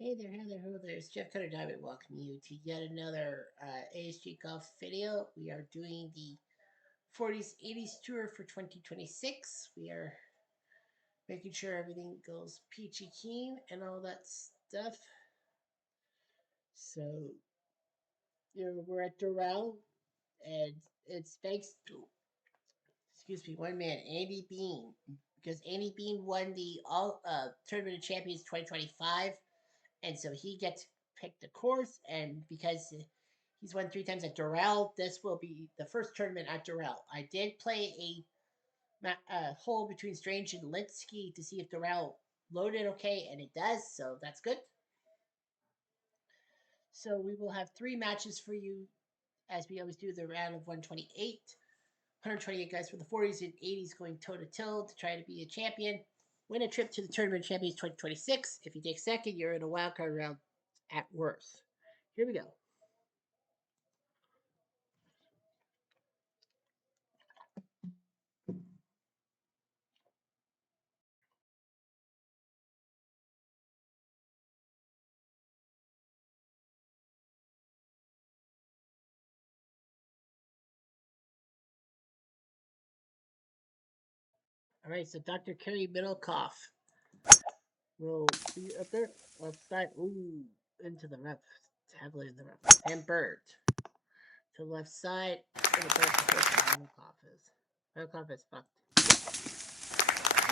Hey there, hello there. It's Jeff Cutter Diamond welcoming you to yet another ASG Golf video. We are doing the 40s 80s tour for 2026. We are making sure everything goes peachy keen and all that stuff. So, we're at Doral, and it's thanks to, excuse me, one man, Andy Bean, because Andy Bean won the All Tournament of Champions 2025. And so he gets to pick the course, and because he's won 3 times at Doral, this will be the first tournament at Doral. I did play a hole between Strange and Linsky to see if Doral loaded okay, and it does, so that's good. So we will have 3 matches for you, as we always do, the round of 128. 128 guys for the 40s and 80s going toe to toe to try to be a champion. Win a trip to the Tournament of Champions 2026. If you take second, you're in a wildcard round at worst. Here we go. All right, so Dr. Kerry Middlecoff will be up there. Left side. Ooh, into the left. Heavily in the left. And Bird. To the left side. And the Middlecoff is. Middlecoff is fucked.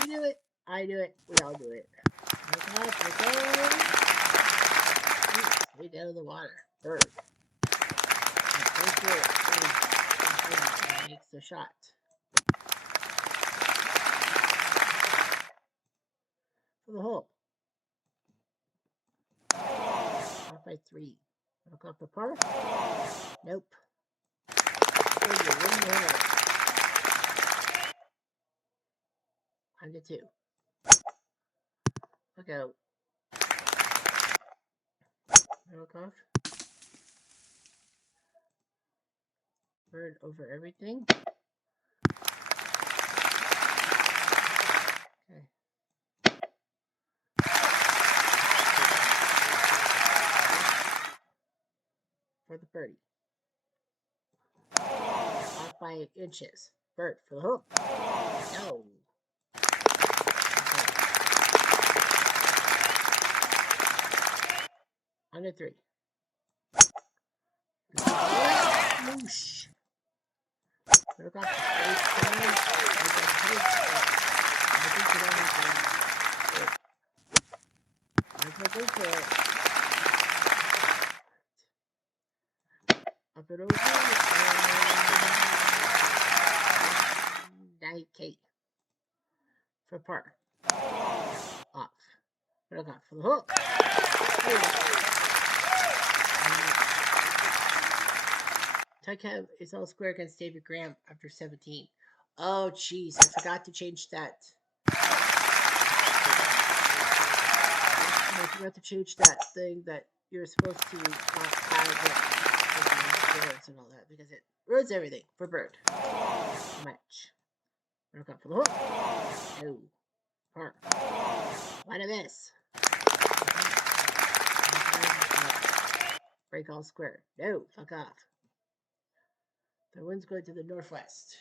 You do it. I do it. We all do it. Middlecoff, straight out of the water. Bird. And makes the shot. For the hole. Off by 3. Middlecoff for par. Nope. Under 2. Look out. Middlecoff. Bird over everything. Okay. For the birdie. Off by inches. Bird for the hook. No. Under 3. Moosh. Up it over. 9K. For par. Off. Middlecoff for the hook. Tycab is all square against David Graham after 17. Oh, jeez. I forgot to change that. I forgot to change that thing that you're supposed to not have it and all that because it ruins everything for Bird. Match. Middlecoff for the hook. No. Par. What a miss. Break all square. No. Fuck off. The wind's going to the northwest.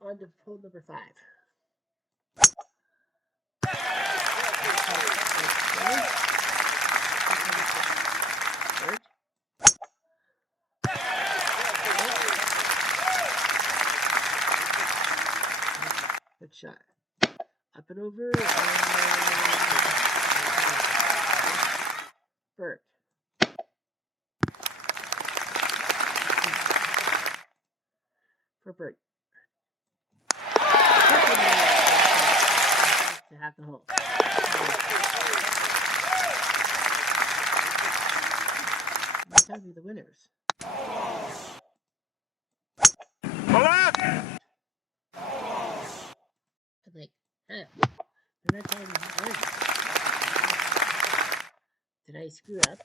On to hole number 5. Good shot. Up and over. Bird. For Bird. To have the hole. That's gotta be the winners. I'm like, huh. They're not telling me who won. Did I screw up?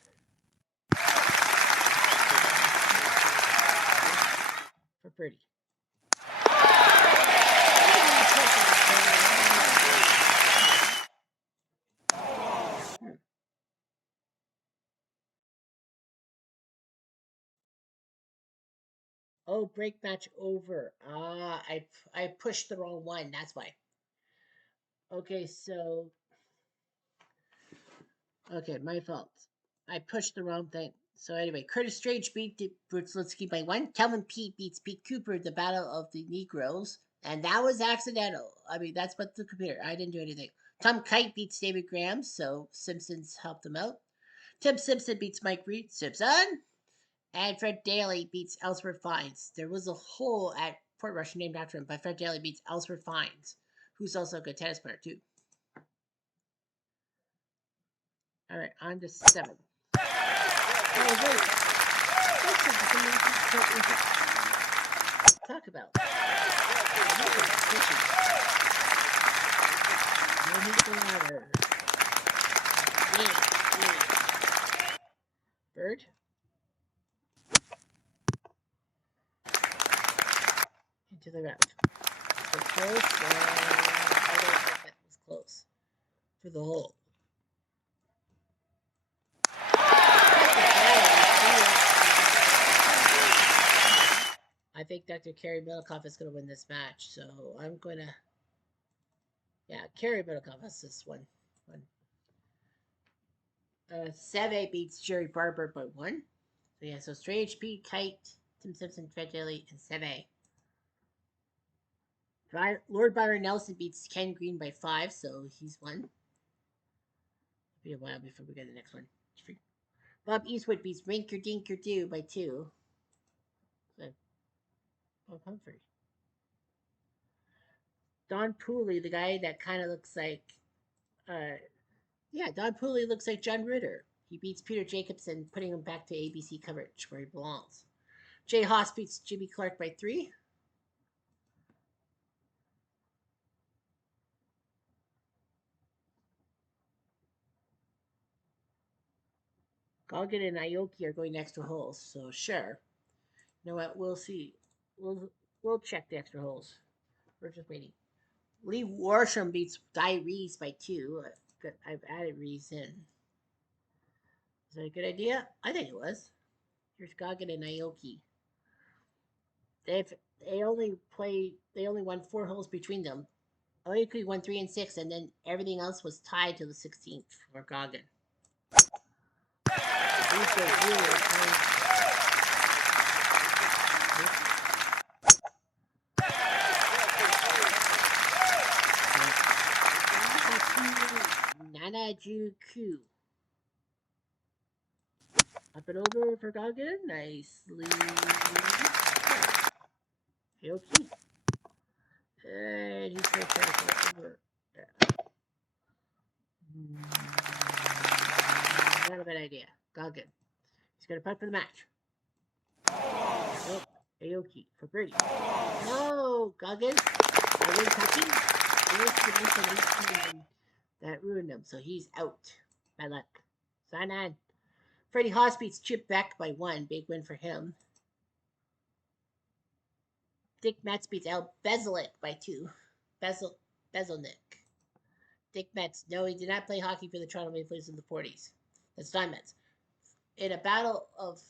For birdie. Oh, break match over. Ah, I pushed the wrong one. That's why. Okay, so okay, my fault. I pushed the wrong thing. So anyway, Curtis Strange beat Brzezinski by one. Kelvin Pete beats Pete Cooper at the Battle of the Negroes, and that was accidental. I mean, that's what the computer. I didn't do anything. Tom Kite beats David Graham, so Simpsons helped them out. Tim Simpson beats Mike Reed. Simpson. And Fred Daly beats Ellsworth Fines. There was a hole at Port Rush named after him, but Fred Daly beats Ellsworth Fines, who's also a good tennis player, too. All right, on to 7. Oh, wait. Talk about. Bird. Into the round. So close. I don't think that was close for the hole. I think Dr. Kerry Middlecoff is going to win this match, so I'm going to. Yeah, Kerry Middlecoff has this one. Seve beats Jerry Barber by 1. So yeah, so Strange, Pete Kite, Tim Simpson, Fred Daly, and Seve. Lord Byron Nelson beats Ken Green by 5, so he's won. It'll be a while before we get the next one. Bob Eastwood beats Rinker Dinker Doo by 2. So, Bob Humphrey. Don Pooley, the guy that kind of looks like, Don Pooley looks like John Ritter. He beats Peter Jacobson, putting him back to ABC coverage where he belongs. Jay Haas beats Jimmy Clark by 3. Goggin and Aoki are going extra holes, so sure. You know what? We'll see. We'll check the extra holes. We're just waiting. Lee Worsham beats Guy Rees by 2. I've added Rees in. Is that a good idea? I think it was. Here's Goggin and Aoki. They only won 4 holes between them. Aoki won 3 and 6, and then everything else was tied to the 16th for Goggin. Nanajuku. Up and over for Goggin. Nicely. Aoki. And he's going to try to go over. Not a bad idea. Goggin. He's going to putt for the match. Oh, Aoki for birdie. No, Goggin. Goggin touching. That ruined him, so he's out. Bad luck. Sign on. Freddie Haas beats Chip Beck by 1. Big win for him. Dick Metz beats Al Bezelik by 2. Bezelnik. Dick Metz. No, he did not play hockey for the Toronto Maple Leafs in the 40s. That's Don Metz. In a battle of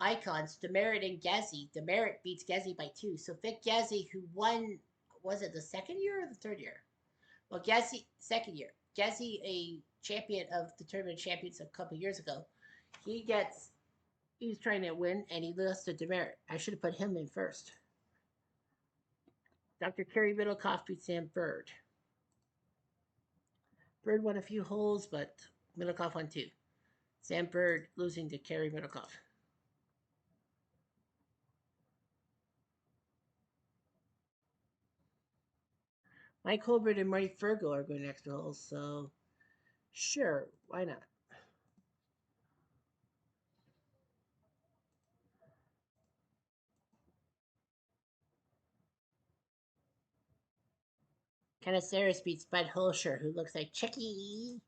icons, Demerit and Gezzy. Demerit beats Gezzy by 2. So Vic Gezzy, who won, was it the second year or the third year? Well, Gezzy, second year. Gezzy, a champion of the Tournament of Champions a couple years ago. He's trying to win, and he lost to Demerit. I should have put him in first. Dr. Kerry Middlecoff beats Sam Bird. Bird won a few holes, but Middlecoff won 2. Sam Bird losing to Kerry Middlecoff. Mike Holbert and Marty Fergo are going extra holes, so sure, why not? Caniceres beats Bud Holscher, who looks like Chucky.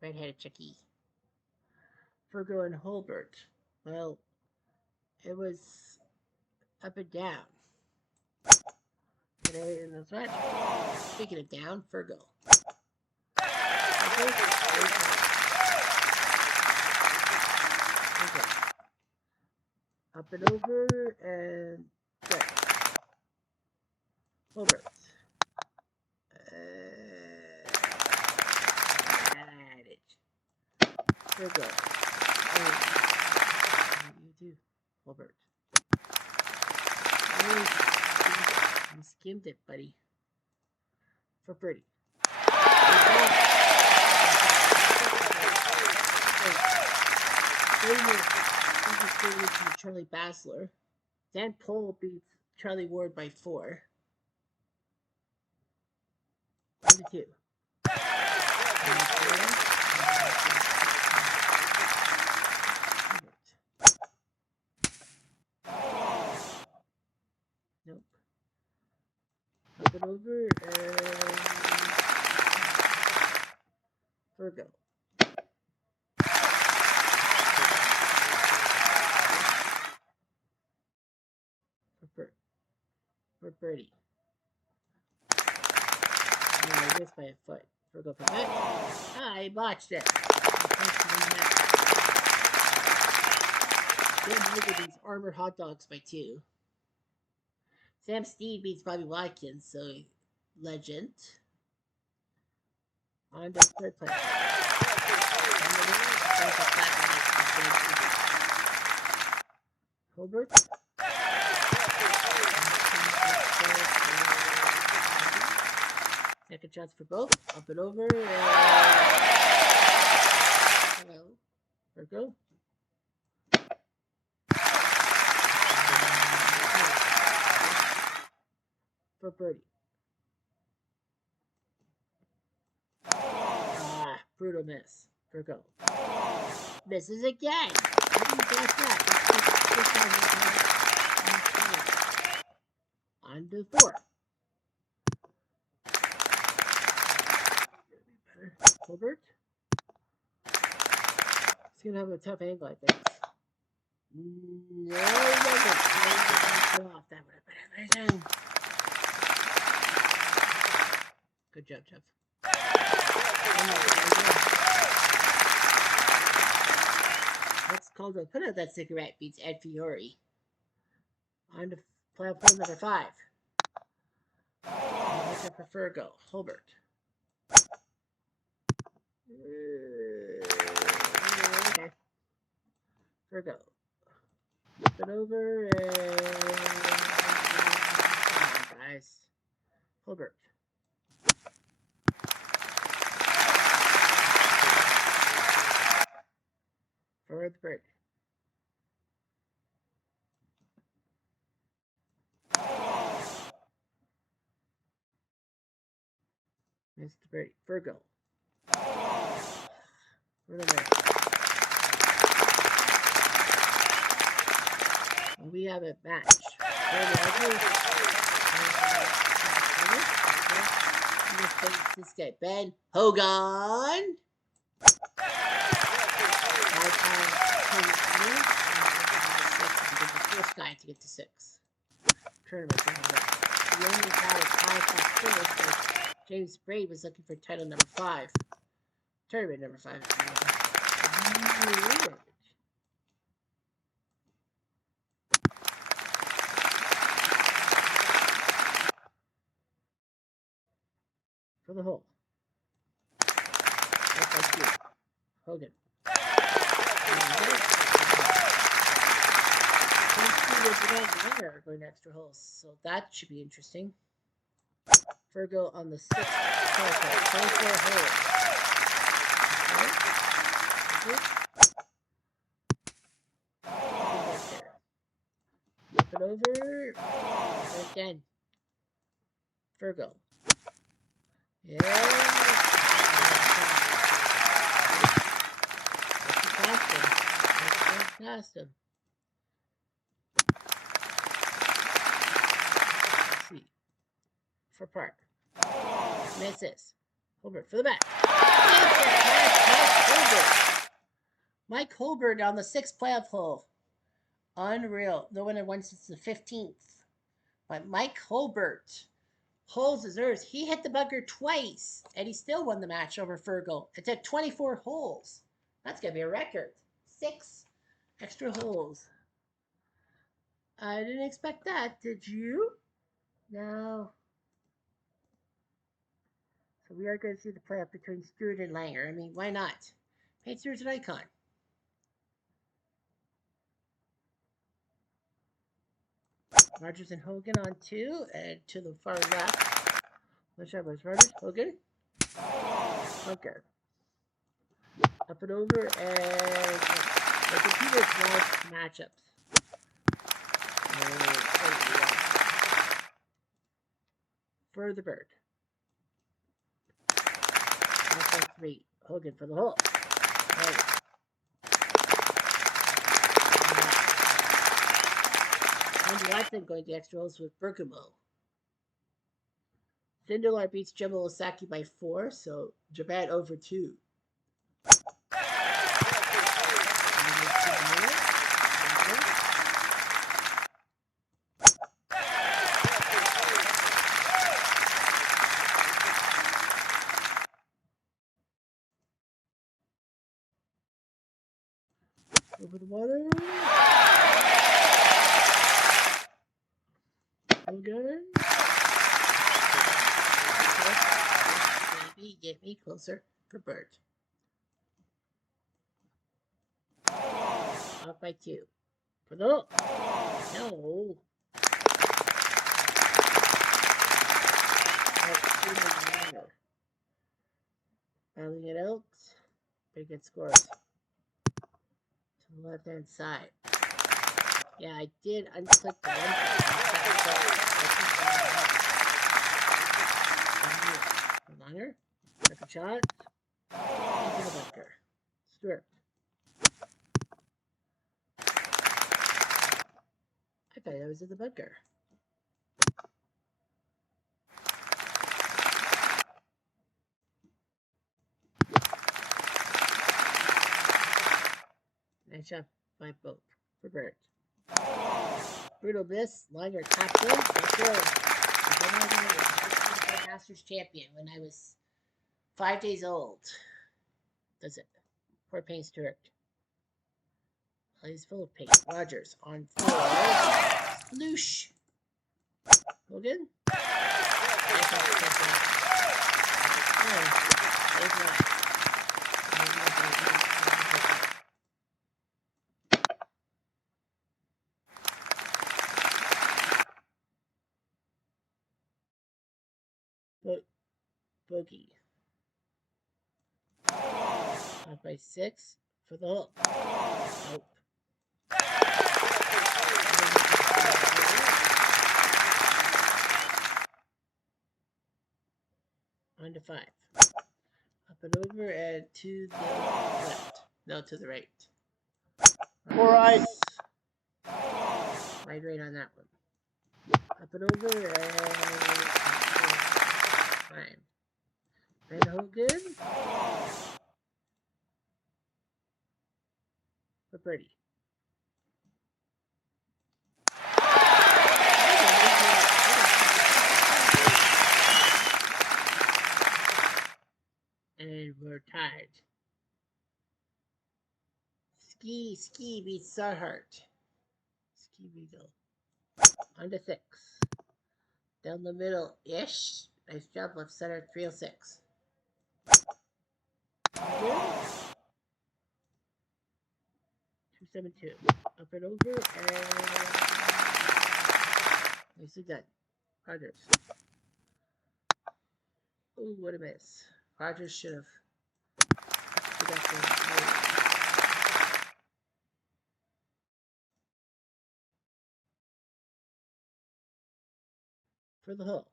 Red-headed Chucky. Fergo and Holbert. Well, it was up and down. Today in this match. Speaking of down, Fergo. Up and over and good. Holbert. Adage. Virgo. Oh, you too, Holbert. Oh, you skimmed it, buddy. For birdie. Charlie Basler. Dan Pohl beats Charlie Ward by 4. 1-2. Nope. Up and over and Virgo. For birdie. No, I missed by a foot. Virgo for that. I botched it. Dan Luger beats Armored Hot Dogs by 2. Sam Steed beats Bobby Watkins, so legend. On to third place. Holbert. Second chance for both. Up and over. Hello. Virgo. For birdie. Brutal miss. Virgo. Misses again. How do you guess that? On to 4. Holbert. He's going to have a tough angle, I think. No, it doesn't. Off. That would have been amazing. Good job, Jeff. That's called a put out that cigarette beats Ed Fiore. On to playoff hole number 5. I prefer go. Holbert. Okay. Virgo. Flip it over and come on, guys. Holbert. For the bird. Missed the bird. Virgo. We have a match. This guy, Ben Hogan. The first guy to get to 6. Tournament. The only guy tied for first was James Braid was looking for title number 5. Tournament number 5. For the hole. That's like Hogan. Going extra holes, so that should be interesting. Virgo on the 6th hole, 24 holes. Flip it over again. Virgo. Yeah. Past him. Let's see. For par. Misses. Holbert for the back. Mike Holbert on the 6th playoff hole. Unreal. No one had won since the 15th. But Mike Holbert holds his earth. He hit the bunker twice, and he still won the match over Virgo. It took 24 holes. That's going to be a record. 6 extra holes. I didn't expect that. Did you? No. So we are going to see the playoff between Stewart and Langer. I mean, why not? Paint Stewart's an icon. Rogers and Hogan on 2, and to the far left. Which was Rogers, Hogan, Bunker. Up and over, and the computer's lost matchups. For the bird. 1.3. Hogan for the hole. Right. Andy Watson going to extra holes with Bergamo. Sindelar beats Gemma Osaki by 4, so Japan over 2. Over the water. Hogan. Maybe get me closer for bird. Off by 2. For the hook. No. Rounding it out. Pretty good scores. To the left hand side. Yeah, I did unclick the one. Liner. Second shot. Into the bunker. Stewart. I thought that was in the bunker. Nice shot by both for Bert. Brutal miss. Liner tapped in. I was Masters champion when I was 5 days old. Does it? For Paint Stewart. He's full of paint. Rogers on 4. Sploosh. Hogan. Bogey. Off by 6 for the hook. Nope. On to 5. Up and over and to the left. No, to the right. All right. Right on that one. Up and over and time. Van Hogan. For birdie. And we're tied. Ski beats Sarhart. Ski Beagle. On to 6. Down the middle ish. Nice job, left center, 306. 272. Up and over and nicely done. Rogers. Ooh, what a miss. Rogers should have. For the hole.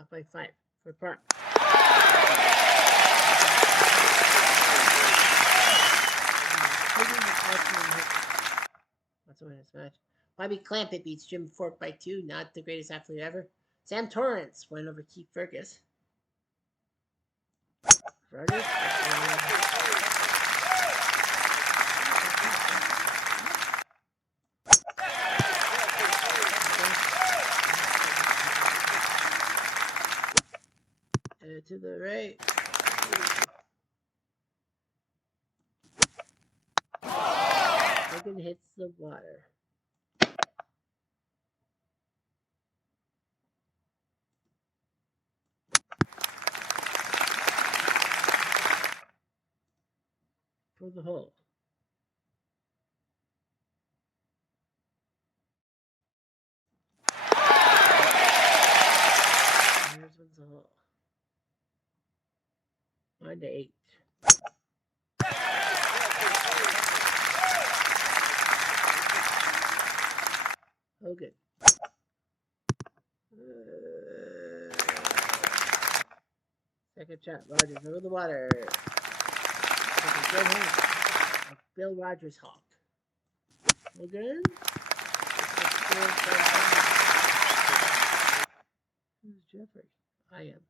Up by 5 for par. What's the win this match? Bobby Clampett beats Jim Thorpe by 2. Not the greatest athlete ever. Sam Torrance went over Keith Fergus. Rogers. To the right. Hogan hits the water. For the hole. Here's one's the hole. 1 to 8. Hogan. Second shot. Rogers over the water. Good home. Bill Rogers hawk. Hogan. Who's Jeffrey? I am.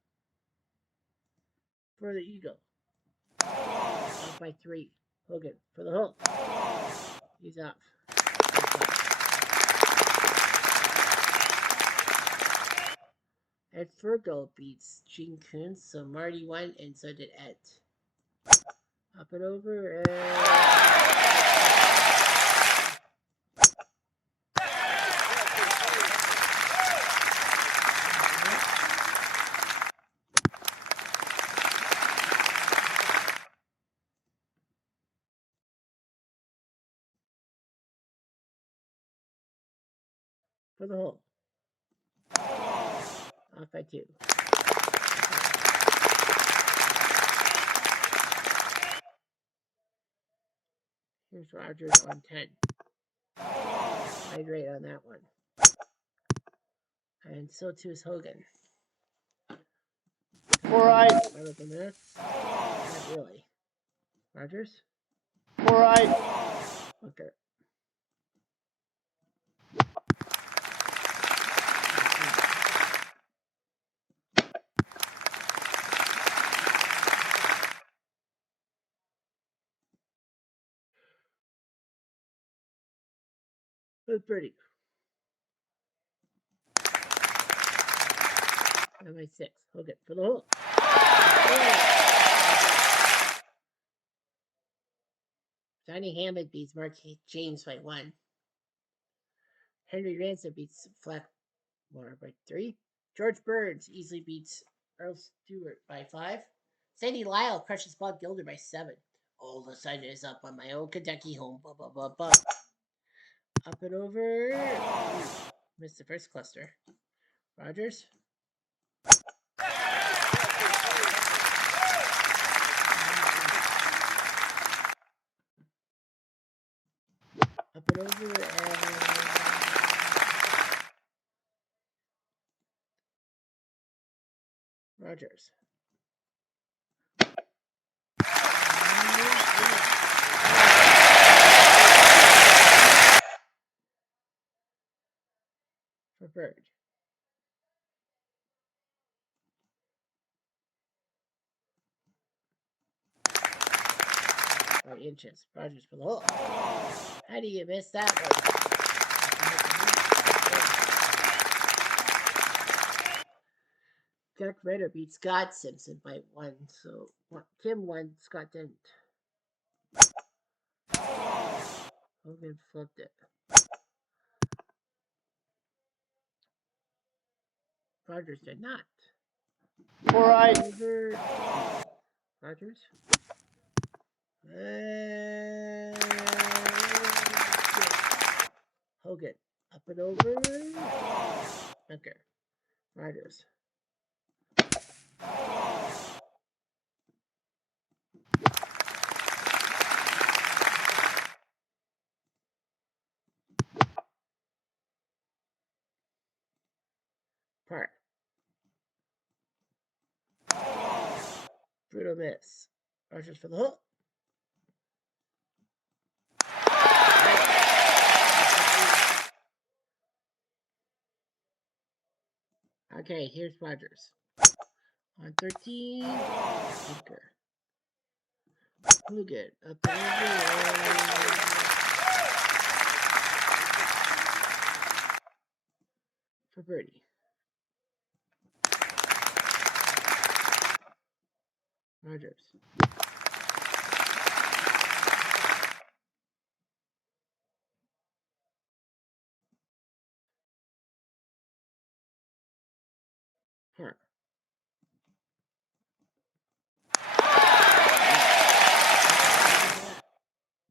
For the eagle. Off by 3. Hogan for the hole. He's off. Ed Fergal beats Gene Kuntz, so Marty won, and so did Ed. Up and over, and for the hole. Off by 2. Here's Rogers on 10. Wide rate on that one. And so too is Hogan. Alright. Better than this? Not really. Rogers? Alright. Okay. That's pretty. And my 6. Hogan for the hole. Johnny Hammond beats Mark James by 1. Henry Ransom beats Flackmore by 3. George Burns easily beats Earl Stewart by 5. Sandy Lyle crushes Bob Gilder by 7. Oh, the sun is up on my old Kentucky home. Blah, blah, blah, blah. Up and over. Missed the first cluster. Rogers. Up and over, and Rogers. For Bird. By inches. Rogers for the hole. How do you miss that one? Jack Ritter beats Scott Simpson by 1. So Tim won, Scott didn't. Hogan flipped it. Rogers did not. Alright. Rogers. Hogan. Up and over. Okay. Rogers. Part. Brutal miss. Rogers for the hook. Okay, here's Rogers. On 13, Bunker. Hogan. Up and over. For birdie. Rogers. Huh.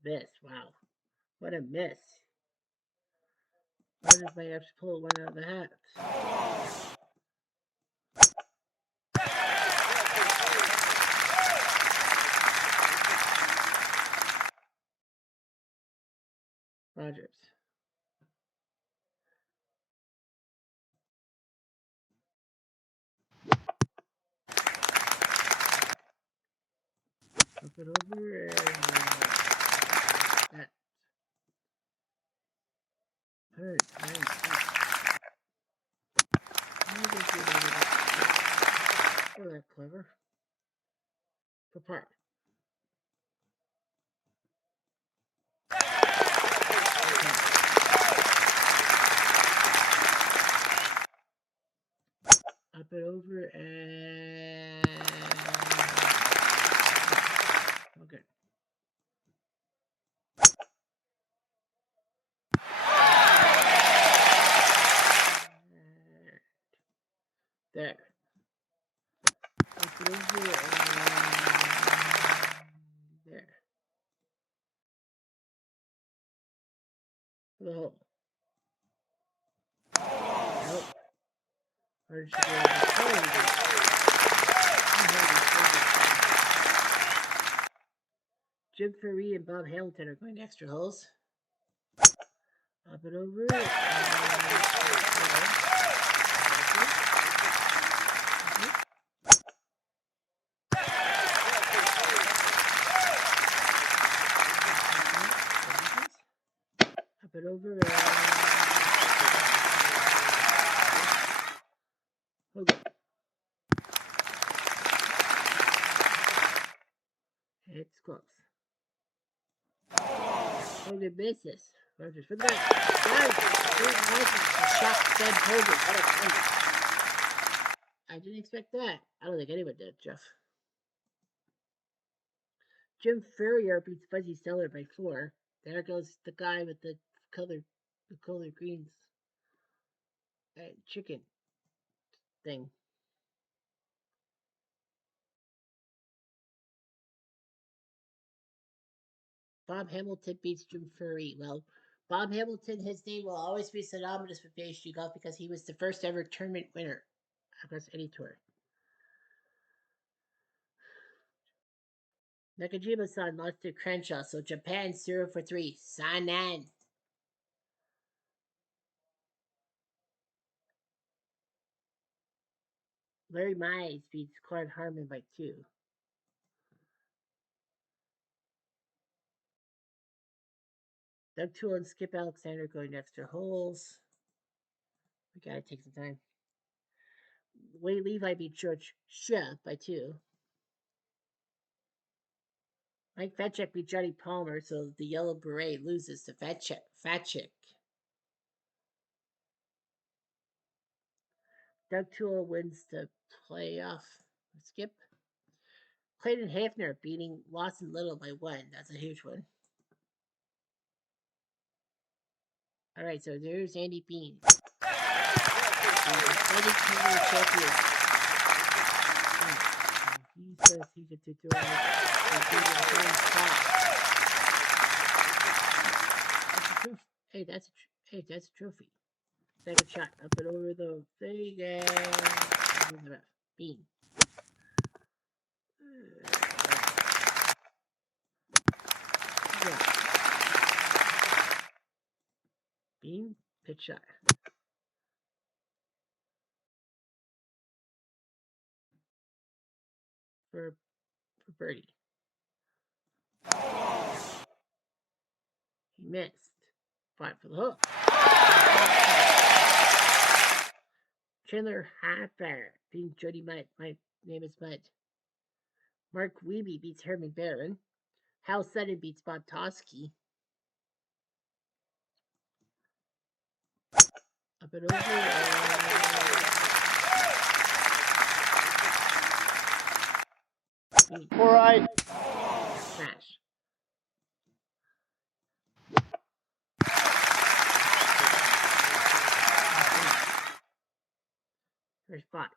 Miss. Wow. What a miss. Rogers might have to pull one out of the hat. Rogers. Flip it over and that. Hurt. Oh, that's clever. For part. Up it over and okay. There. Up it over and there. For the hole. Nope. Or it should go over the Jim Ferry and Bob Hamilton are going to extra holes. Up and over. Up and over. Okay. It's close. Hogan misses. Rogers for the back. Shot Ben Hogan. What a play. I didn't expect that. I don't think anyone did, Jeff. Jim Ferrier beats Fuzzy Seller by 4. There goes the guy with the color greens chicken thing. Bob Hamilton beats Jim Ferry. Well, Bob Hamilton, his name will always be synonymous with ASG Golf because he was the first ever tournament winner across any tour. Nakajima-san lost to Crenshaw, so Japan 0 for 3. Sanan. Larry Mize beats Clark Harmon by 2. Doug Toole and Skip Alexander going extra holes. We gotta take some time. Wade Levi beat George Shea by 2. Mike Fatchek beat Johnny Palmer, so the Yellow Beret loses to Fatchek. Doug Toole wins the playoff. Skip. Clayton Hafner beating Lawson Little by 1. That's a huge one. All right, so there's Andy Bean. He's the defending tournament champion. He says he gets to do it. Hey, that's a trophy. Second shot up and over the thing and Bean. Yeah. Bean, pitch shot. For birdie. He missed. Fine for the hook. Chandler Harper beating Jody Mudd. My name is Mudd. Mark Wiebe beats Herman Barron. Hal Sutton beats Bob Toski. Up and over. All right. Smash. First spot.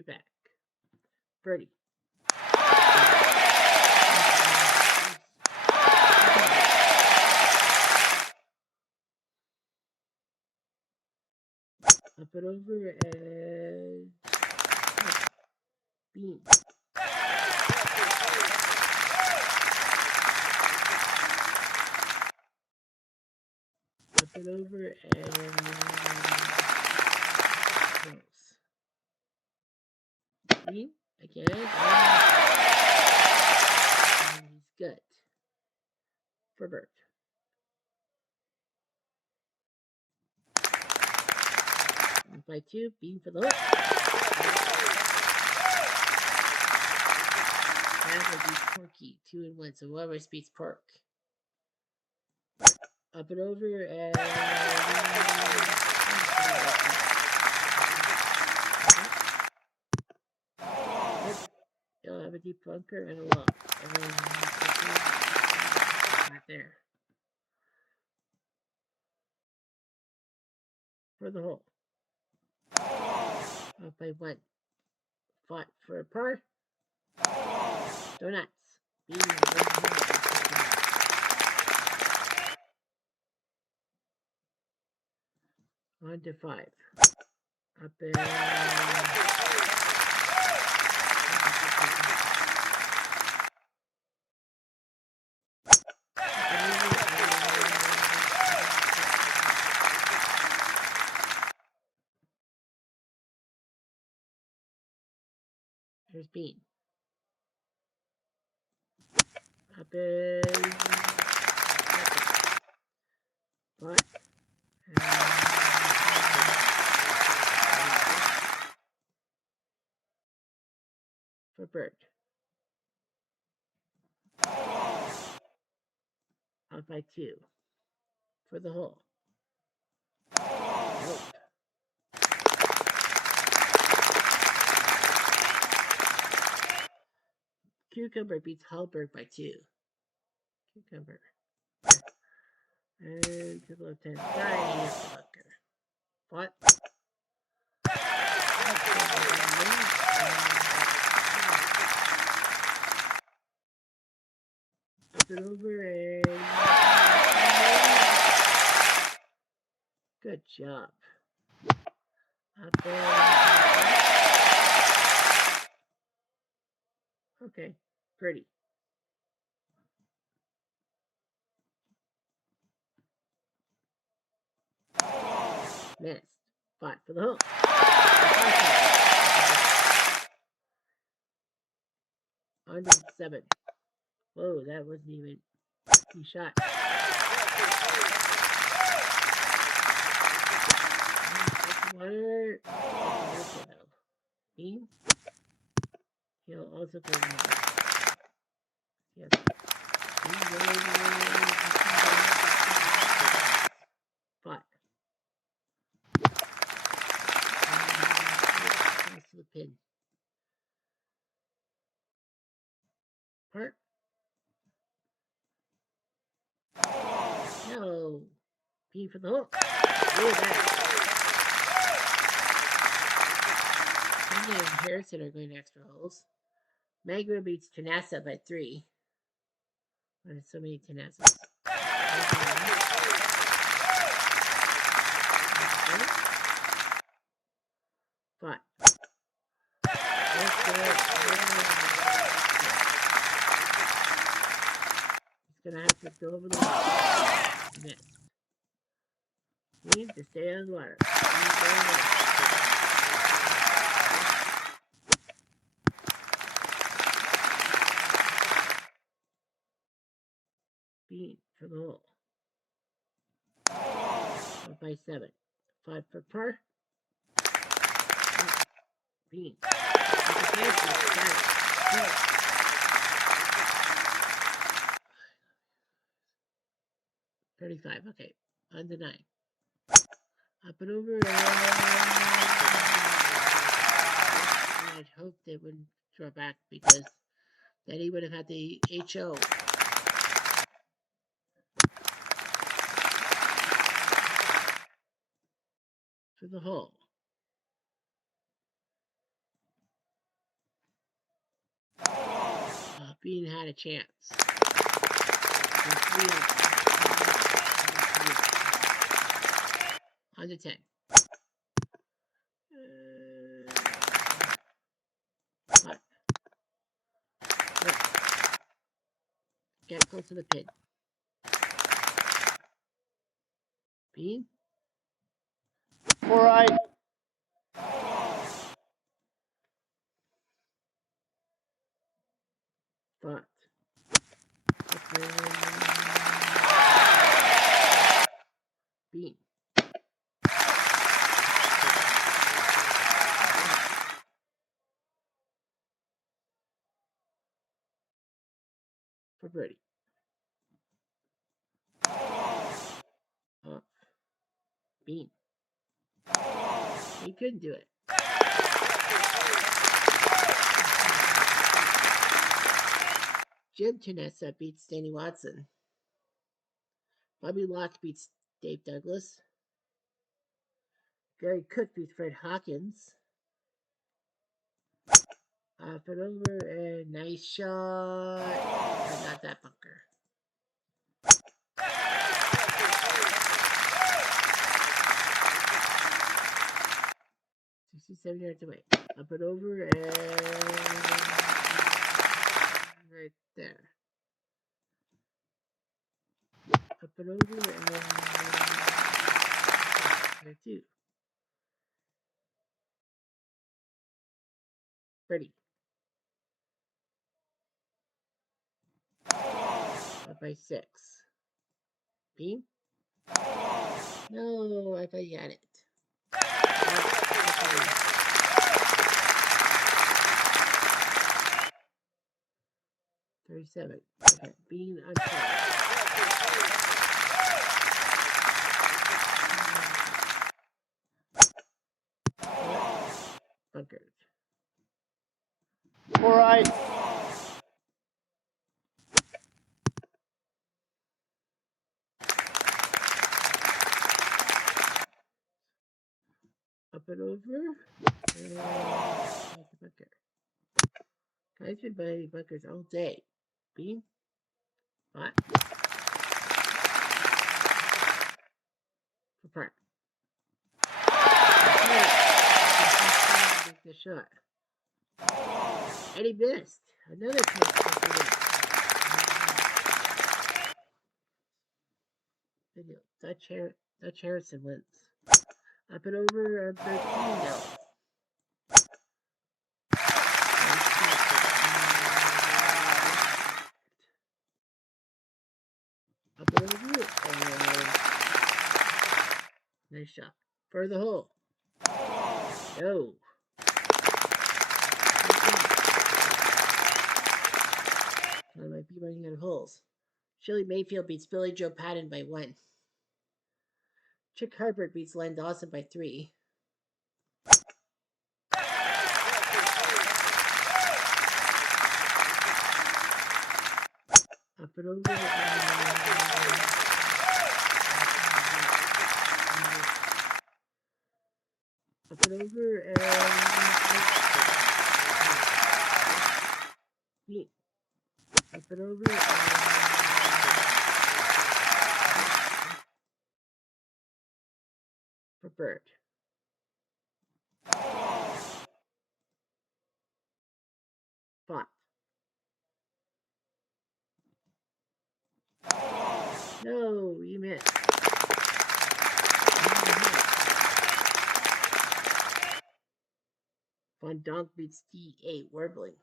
be back. Birdie. Up and over and bean. Up and over and close. Bean again. And he's good. For bird. By 2, bean for the hook. That would be Porky, 2 and 1. So whoever beats Pork. Up and over and you'll have a deep bunker and a long. And then right there. For the hole. Up by 1. Fought for a par. Donuts. On to 5. Up and there's Bean. Up and what? For bird. Up by 2. For the hole. Nope. Cucumber beats Hallberg by 2. Cucumber. And to the left hand side, he is the bunker. What? Up and over and good job. Up and okay, pretty. Missed. Fought for the hook. On to 7. Whoa, that wasn't even. He shot. Water. Bean. He'll also go in there. Yes. Fought. Close to the pin. Part. No. Bean for the hook. Look at that. Kenya and Harrison are going extra holes. Magra beats Tanasa by 3. There's so many Tanasas. Fought. That's good. He's gonna have to go over the water. Missed. Need to stay on the water. Bean for the hole. Up by 7. 5 for par. Bean. 35. Okay. On to 9. Up and over. I'd hope they wouldn't draw back because then he would have had the HO. For the hole. Bean had a chance. 110. Get close to the pin. Bean. 4 right. Thought. Bean. For birdie. Bean. He couldn't do it. Jim Tenessa beats Danny Watson. Bobby Locke beats Dave Douglas. Gary Cook beats Fred Hawkins. Off and over, and nice shot, but not that bunker. 67 yards away. Up and over, and right there. Up and over, and there too. Birdie. Up by 6. Bean? No, I thought you had it. 37. Okay, Bean on top. Bunkers. 4 right. Up and over. And the bunker. Guys been buying bunkers all day. Bean? What? For part. Take the shot. And he missed. Another touch. Video. Dutch Harrison wins. Up and over on 13 now. Up and over, and nice shot. For the hole. No. I might be running out of holes. Shirley Mayfield beats Billy Joe Patton by 1. Chick Herbert beats Len Dawson by 3. Up and over. Up and over, and up and over, and for bird. Fought. No, you missed. Von Donk beats D8 Warbling.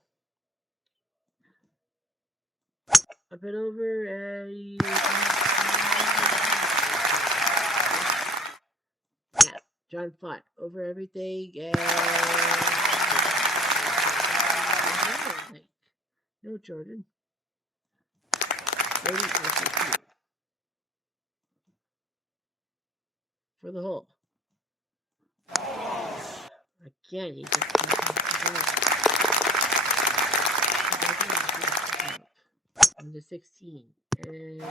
Up and over, and yeah, John fought over everything, and no Jordan. For the hole. Again, he just on the 16. And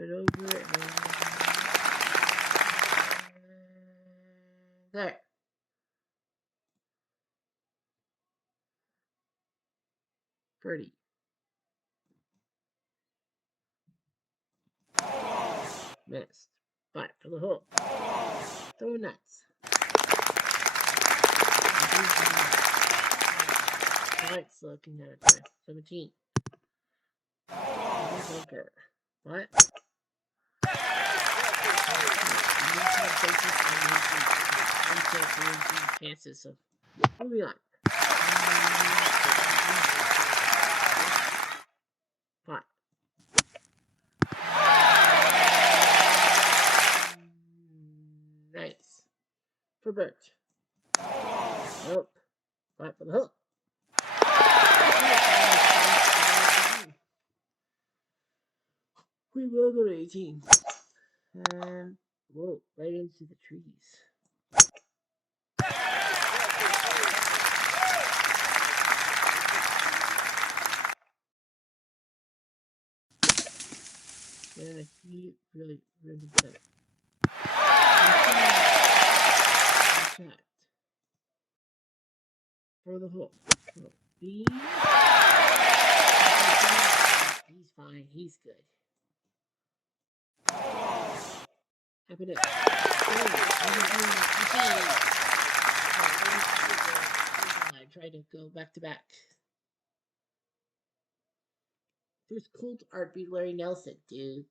it over and there. Birdie. Missed. But for the hole. Throw nuts. Lights looking at it there. 17. Bunker. What? Chances of moving on. Pot. Nice. For Bert. Nope. Pot for the hook. We will go to 18. And whoa, right into the trees. And he really said it. For the hook. He's fine. He's good. Happen to I try to go back to back. There's cult art beat Larry Nelson. Do.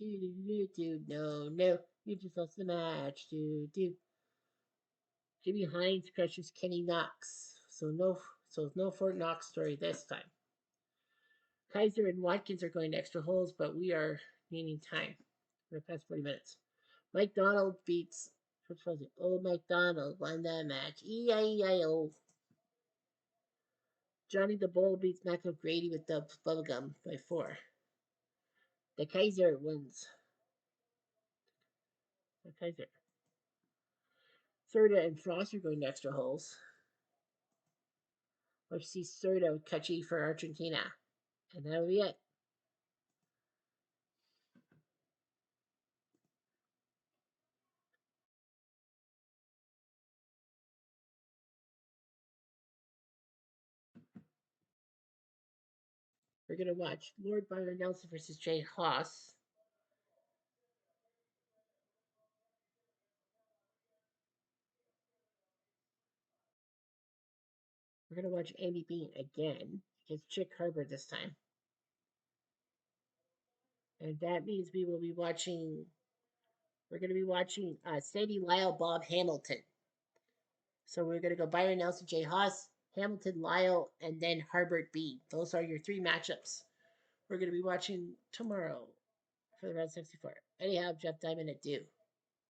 No. You just lost the match. Do. Jimmy Hines crushes Kenny Knox. So no Fort Knox story this time. Kaiser and Watkins are going to extra holes, but we are needing time. We're past 40 minutes. Mike Donald beats, which was it? Old Mike Donald won that match. E-I-E-I-O. Johnny the Bull beats Mac O'Grady with the bubblegum by 4. The Kaiser wins. The Kaiser. Serta and Frost are going to extra holes. Let's see Serta with Kachi for Argentina. And that'll be it. We're going to watch Lord Byron Nelson versus Jay Haas. We're going to watch Andy Bean again against Chick Herbert this time. And that means we're going to be watching Sandy Lyle, Bob Hamilton. So we're going to go Byron Nelson, Jay Haas, Hamilton, Lyle, and then Herbert Bean. Those are your 3 matchups we're going to be watching tomorrow for the Red 64. Anyhow, Jeff Diamond, adieu.